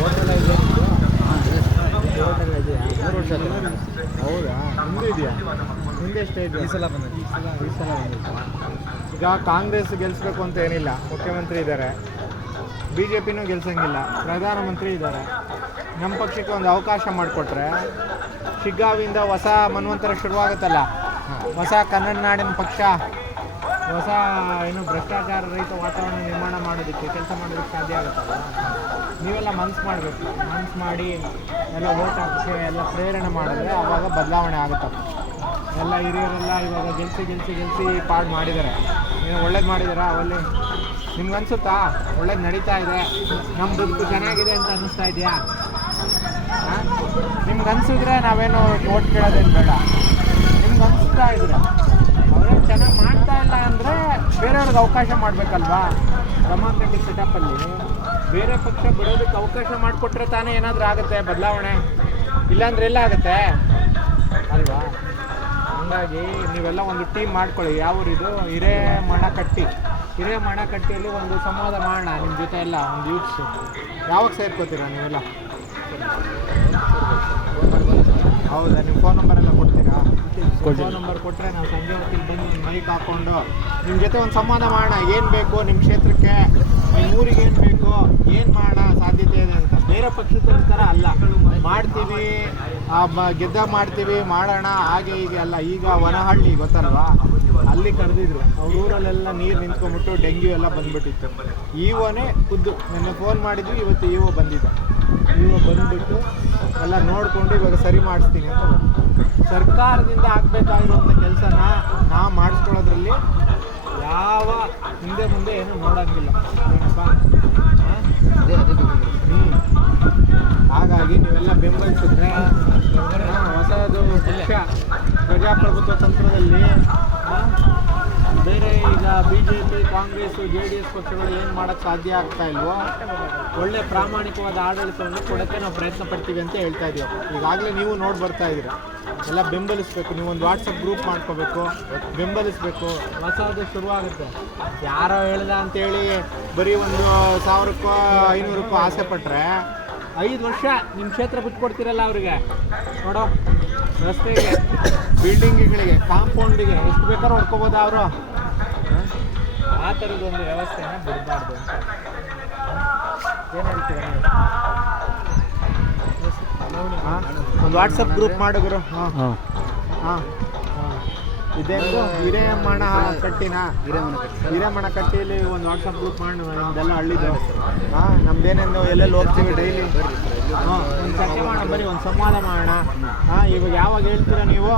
Hotel ಇದೆ ಇದು? Hotel ಇದೆ 3 ವರ್ಷ ಆಯ್ತು. ಹೌದಾ? ನಿಮ್ಮದು ಇದೆಯಾ? ನಿಮ್ದು ಎಷ್ಟು ಇದೆ? ಈ ಸಲ ಬಂದಿದೆ. ಈ ಸಲ ಬಂದಿತ್ತು. ಈಗ ಕಾಂಗ್ರೆಸ್ ಗೆಲ್ಲಿಸ್ಬೇಕು ಅಂತ ಏನಿಲ್ಲ, ಮುಖ್ಯಮಂತ್ರಿ ಇದ್ದಾರೆ. ಬಿ ಜೆ ಪಿನೂ ಗೆಲ್ಸಂಗಿಲ್ಲ, ಪ್ರಧಾನಮಂತ್ರಿ ಇದ್ದಾರೆ. ನಮ್ಮ ಪಕ್ಷಕ್ಕೆ ಒಂದು ಅವಕಾಶ ಮಾಡಿಕೊಟ್ರೆ ಶಿಗ್ಗಾವಿಂದ ಹೊಸ ಮನ್ವಂತರ ಶುರುವಾಗುತ್ತಲ್ಲ, ಹೊಸ ಕನ್ನಡ ನಾಡಿನ ಪಕ್ಷ, ಹೊಸ ಏನು ಭ್ರಷ್ಟಾಚಾರ ರಹಿತ ವಾತಾವರಣ ನಿರ್ಮಾಣ ಮಾಡೋದಕ್ಕೆ ಕೆಲಸ ಮಾಡೋದಕ್ಕೆ ಸಾಧ್ಯ ಆಗುತ್ತಲ್ಲ. ನೀವೆಲ್ಲ ಮನ್ಸು ಮಾಡಬೇಕು, ಮನ್ಸು ಮಾಡಿ ಎಲ್ಲ ಓಟ್ ಹಾಕಿ ಎಲ್ಲ ಪ್ರೇರಣೆ ಮಾಡಿದ್ರೆ ಆವಾಗ ಬದಲಾವಣೆ ಆಗುತ್ತಪ್ಪ. ಎಲ್ಲ ಹಿರಿಯರೆಲ್ಲ ಇವಾಗ ಗೆಲ್ಸಿ ಪಾಡು ಮಾಡಿದ್ದಾರೆ. ಏನು ಒಳ್ಳೇದು ಮಾಡಿದಾರಾ? ಅವಲ್ಲಿ ನಿಮ್ಗೆ ಅನಿಸುತ್ತಾ ಒಳ್ಳೇದು ನಡೀತಾ ಇದೆ, ನಮ್ಮ ದುಡ್ಡು ಚೆನ್ನಾಗಿದೆ ಅಂತ ಅನ್ನಿಸ್ತಾ ಇದೆಯಾ? ನಿಮ್ಗೆ ಅನಿಸಿದ್ರೆ ನಾವೇನು ಓಟ್ ಕೇಳೋದೇನು ಬೇಡ. ನಿಮ್ಗೆ ಅನಿಸ್ತಾ ಇದ್ರೆ ಅವ್ರೇನು ಚೆನ್ನಾಗಿ ಮಾಡ್ತಾ ಇಲ್ಲ ಅಂದರೆ ಬೇರೆಯವ್ರಿಗೆ ಅವಕಾಶ ಮಾಡಬೇಕಲ್ವಾ? ಡೆಮಾಕ್ರೆಟಿಕ್ ಸೆಟಪ್ಪಲ್ಲಿ ಬೇರೆ ಪಕ್ಷ ಬಿಡೋದಕ್ಕೆ ಅವಕಾಶ ಮಾಡಿಕೊಟ್ರೆ ತಾನೇ ಏನಾದರೂ ಆಗುತ್ತೆ ಬದಲಾವಣೆ. ಇಲ್ಲಾಂದ್ರೆ ಎಲ್ಲ ಆಗುತ್ತೆ ಅಲ್ವಾ? ಹಾಗಾಗಿ ನೀವೆಲ್ಲ ಒಂದು ಟೀಮ್ ಮಾಡ್ಕೊಳ್ಳಿ. ಯಾವ ಊರಿದು? ಹಿರೇಮಣಕಟ್ಟಿಯಲ್ಲಿ ಒಂದು ಸಂವಾದ ಮಾಡೋಣ ನಿಮ್ಮ ಜೊತೆ ಎಲ್ಲ, ಒಂದು ಯೂತ್ಸು. ಯಾವಾಗ ಸೇರ್ಕೋತೀರಾ ನೀವೆಲ್ಲ? ಹೌದಾ? ನಿಮ್ಮ ಫೋನ್ ನಂಬರೆಲ್ಲ ಕೊಡ್ತೀರಾ? ಫೋನ್ ನಂಬರ್ ಕೊಟ್ಟರೆ ನಾವು ಸಂಜೆ ಹೊತ್ತಿಗೆ ಬಂದು ಮೈಕ್ ಹಾಕ್ಕೊಂಡು ನಿಮ್ಮ ಜೊತೆ ಒಂದು ಸಂವಾದ ಮಾಡೋಣ. ಏನು ಬೇಕು ನಿಮ್ಮ ಕ್ಷೇತ್ರಕ್ಕೆ, ನಿಮ್ಮ ಊರಿಗೆ ಏನು ಬೇಕು, ಏನು ಮಾಡೋಣ ಸಾಧ್ಯತೆ ಇದೆ ಅಂತ. ಬೇರೆ ಪಕ್ಷದ ಥರ ಅಲ್ಲ, ಮಾಡ್ತೀವಿ ಗೆದ್ದಾಗ ಮಾಡ್ತೀವಿ ಮಾಡೋಣ ಹಾಗೆ ಹೀಗೆ ಅಲ್ಲ. ಈಗ ವನಹಳ್ಳಿ ಗೊತ್ತಲ್ವಾ, ಅಲ್ಲಿ ಕರೆದಿದ್ರು. ಅವ್ರ ಊರಲ್ಲೆಲ್ಲ ನೀರು ನಿಂತ್ಕೊಂಡ್ಬಿಟ್ಟು ಡೆಂಗ್ಯೂ ಎಲ್ಲ ಬಂದ್ಬಿಟ್ಟಿತ್ತು. ಈವೋನೇ ಖುದ್ದು ನನ್ನ ಫೋನ್ ಮಾಡಿದ್ವಿ, ಇವತ್ತು ಈವೋ ಬಂದುಬಿಟ್ಟು ಎಲ್ಲ ನೋಡಿಕೊಂಡು ಇವಾಗ ಸರಿ ಮಾಡಿಸ್ತೀನಿ ಅಂತ ಬಂದು. ಸರ್ಕಾರದಿಂದ ಆಗಬೇಕಾಗಿರುವಂಥ ಕೆಲಸನ ನಾವು ಮಾಡಿಸ್ಕೊಳ್ಳೋದ್ರಲ್ಲಿ ಯಾವ ಮುಂದೆ ಏನೂ ನೋಡೋಂಗಿಲ್ಲ ಏನಪ್ಪ. ಹಾಗಾಗಿ ನೀವೆಲ್ಲ ಬೆಂಬಲಿಸಿದ್ರೆ ಹೊಸದು ಪಕ್ಷ ಪ್ರಜಾಪ್ರಭುತ್ವ ತಂತ್ರದಲ್ಲಿ ಬೇರೆ ಈಗ B J P, Congress, JDS ಪಕ್ಷಗಳು ಏನು ಮಾಡೋಕ್ಕೆ ಸಾಧ್ಯ ಆಗ್ತಾ ಇಲ್ವೋ ಒಳ್ಳೆ ಪ್ರಾಮಾಣಿಕವಾದ ಆಡಳಿತವನ್ನು ಕೊಡೋಕ್ಕೆ ನಾವು ಪ್ರಯತ್ನ ಪಡ್ತೀವಿ ಅಂತ ಹೇಳ್ತಾ ಇದ್ದೀವಿ. ಈಗಾಗಲೇ ನೀವು ನೋಡಿ ಬರ್ತಾ ಇದ್ದೀರಾ. ಎಲ್ಲ ಬೆಂಬಲಿಸಬೇಕು. ನೀವೊಂದು ವಾಟ್ಸಪ್ ಗ್ರೂಪ್ ಮಾಡ್ಕೋಬೇಕು, ಬೆಂಬಲಿಸಬೇಕು. ಹೊಸದು ಶುರುವಾಗುತ್ತೆ. ಯಾರೋ ಹೇಳ್ದ ಅಂತೇಳಿ ಬರೀ ಒಂದು 1000ಕ್ಕೋ 500ಕ್ಕೋ ಆಸೆ ಪಟ್ಟರೆ 5 ವರ್ಷ ನಿಮ್ಮ ಕ್ಷೇತ್ರ ಬಿಟ್ಕೊಡ್ತೀರಲ್ಲ ಅವರಿಗೆ. ನೋಡೋ ರಸ್ತೆಗೆ, ಬಿಲ್ಡಿಂಗ್ಗಳಿಗೆ, ಕಾಂಪೌಂಡಿಗೆ ಎಷ್ಟು ಬೇಕಾದ್ರೂ ಹೊಡ್ಕೋಬೋದು ಅವರು. ಆ ಥರದೊಂದು ವ್ಯವಸ್ಥೆನ ಬಿಡಬಾರ್ದು ಅಂತ. ಏನು ಹೇಳ್ತೀರಾ ನೀವು? ಒಂದು ವಾಟ್ಸಪ್ ಗ್ರೂಪ್ ಮಾಡಿದ್ರು. ಹಾಂ ಇದೇನು ಹಿರೇಮಣಕಟ್ಟಿಯಲ್ಲಿ ಒಂದು ವಾಟ್ಸಪ್ ಗ್ರೂಪ್ ಮಾಡಿ ನಮ್ದೆಲ್ಲ ಹಳ್ಳಿದು. ನಮ್ದೇನೇನು ಎಲ್ಲೆಲ್ಲಿ ಹೋಗ್ತೀವಿ ಡೈಲಿ. ಒಂದು ಚರ್ಚೆ ಮಾಡೋಣ, ಬರೀ ಒಂದು ಸಂವಾದ ಮಾಡೋಣ. ಇವಾಗ ಯಾವಾಗ ಹೇಳ್ತೀರಾ ನೀವು?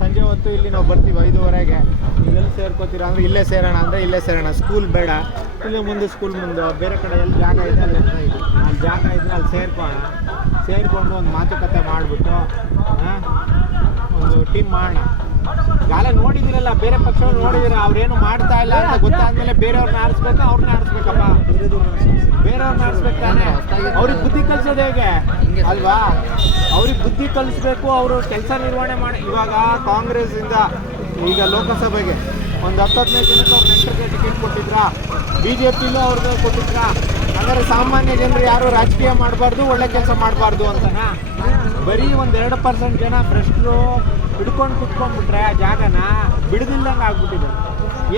ಸಂಜೆ ಹೊತ್ತು ಇಲ್ಲಿ ನಾವು ಬರ್ತೀವಿ 5:30ಗೆ. ನೀವೆಲ್ಲಿ ಸೇರ್ಕೋತೀರಾ ಅಂದರೆ ಇಲ್ಲೇ ಸೇರೋಣ ಅಂದರೆ ಇಲ್ಲೇ ಸೇರೋಣ. ಸ್ಕೂಲ್ ಬೇಡ, ಇಲ್ಲೇ ಮುಂದೆ ಸ್ಕೂಲ್ ಮುಂದೆ ಬೇರೆ ಕಡೆ ಎಲ್ಲಿ ಜಾಗ ಇದೆ ಅಲ್ಲಿ ಜಾಗ ಇದ್ದರೆ ಅಲ್ಲಿ ಸೇರಿಕೊಂಡು ಒಂದು ಮಾತುಕತೆ ಮಾಡಿಬಿಟ್ಟು ಒಂದು ಟೀಮ್ ಮಾಡೋಣ. ಈಗಾಗಲೇ ನೋಡಿದಿರಲ್ಲ, ಬೇರೆ ಪಕ್ಷಗಳು ನೋಡಿದಿರ, ಅವ್ರೇನು ಮಾಡ್ತಾ ಇಲ್ಲ ಅಂತ ಗೊತ್ತಾದ್ಮೇಲೆ ಬೇರೆಯವ್ರನ್ನ ಆರಿಸ್ಬೇಕಾ? ಅವ್ರನ್ನ ಆರಿಸ್ಬೇಕಪ್ಪ, ಬೇರೆಯವ್ರನ್ನ ಆರಿಸ್ಬೇಕು ತಾನೆ. ಅವ್ರಿಗೆ ಬುದ್ಧಿ ಕಲಿಸೋದು ಹೇಗೆ ಅಲ್ವಾ? ಅವ್ರಿಗೆ ಬುದ್ಧಿ ಕಲಿಸ್ಬೇಕು, ಅವರು ಕೆಲಸ ನಿರ್ವಹಣೆ ಮಾಡಿ. ಇವಾಗ ಕಾಂಗ್ರೆಸ್ಸಿಂದ ಈಗ ಲೋಕಸಭೆಗೆ ಒಂದು 10-15 ಜನಕ್ಕೆ ಅವ್ರು ನೆಂಟರಿಗೆ ಟಿಕೆಟ್ ಕೊಟ್ಟಿದ್ರಾ? BJPಲೂ ಅವ್ರಿಗೆ ಕೊಟ್ಟಿದ್ರಾ? ಅಂದರೆ ಸಾಮಾನ್ಯ ಜನರು ಯಾರು ರಾಜಕೀಯ ಮಾಡಬಾರ್ದು, ಒಳ್ಳೆ ಕೆಲಸ ಮಾಡಬಾರ್ದು ಅಂತನಾ? ಬರೀ ಒಂದು 2% ಜನ ಭ್ರಷ್ಟರು ಹಿಡ್ಕೊಂಡು ಕುತ್ಕೊಂಡ್ಬಿಟ್ರೆ ಆ ಜಾಗನ ಬಿಡದಿಲ್ಲಂಗೆ ಆಗ್ಬಿಟ್ಟಿದೆ.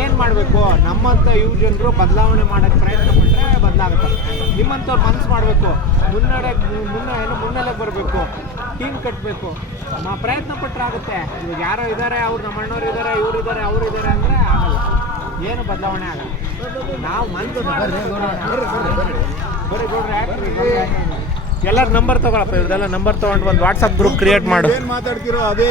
ಏನು ಮಾಡಬೇಕು? ನಮ್ಮಂಥ ಯುವ ಜನರು ಬದಲಾವಣೆ ಮಾಡೋಕ್ಕೆ ಪ್ರಯತ್ನ ಪಟ್ಟರೆ ಬದಲಾಗುತ್ತೆ. ನಿಮ್ಮಂಥವ್ರು ಮನಸ್ಸು ಮಾಡಬೇಕು, ಮುನ್ನೆಲೆಗೆ ಬರಬೇಕು, ಟೀಮ್ ಕಟ್ಟಬೇಕು. ಪ್ರಯತ್ನ ಪಟ್ಟರೆ ಆಗುತ್ತೆ. ಇವಾಗ ಯಾರೋ ಇದ್ದಾರೆ, ಅವ್ರು ನಮ್ಮ ಅಣ್ಣವ್ರು ಇದ್ದಾರೆ, ಇವ್ರು ಇದ್ದಾರೆ, ಅವರು ಇದ್ದಾರೆ ಅಂದರೆ ಆಗಲ್ಲ, ಏನು ಬದಲಾವಣೆ ಆಗಲ್ಲ. ನಾವು ಮನಸ್ಸು ಎಲ್ಲರ ನಂಬರ್ ತೊಗೊಳಪ್ಪ, ಇವ್ರದೆಲ್ಲ ನಂಬರ್ ತೊಗೊಂಡು ಒಂದು ವಾಟ್ಸಪ್ ಗ್ರೂಪ್ ಕ್ರಿಯೇಟ್ ಮಾಡು. ಏನು ಮಾತಾಡ್ತಿರೋ ಅದೇ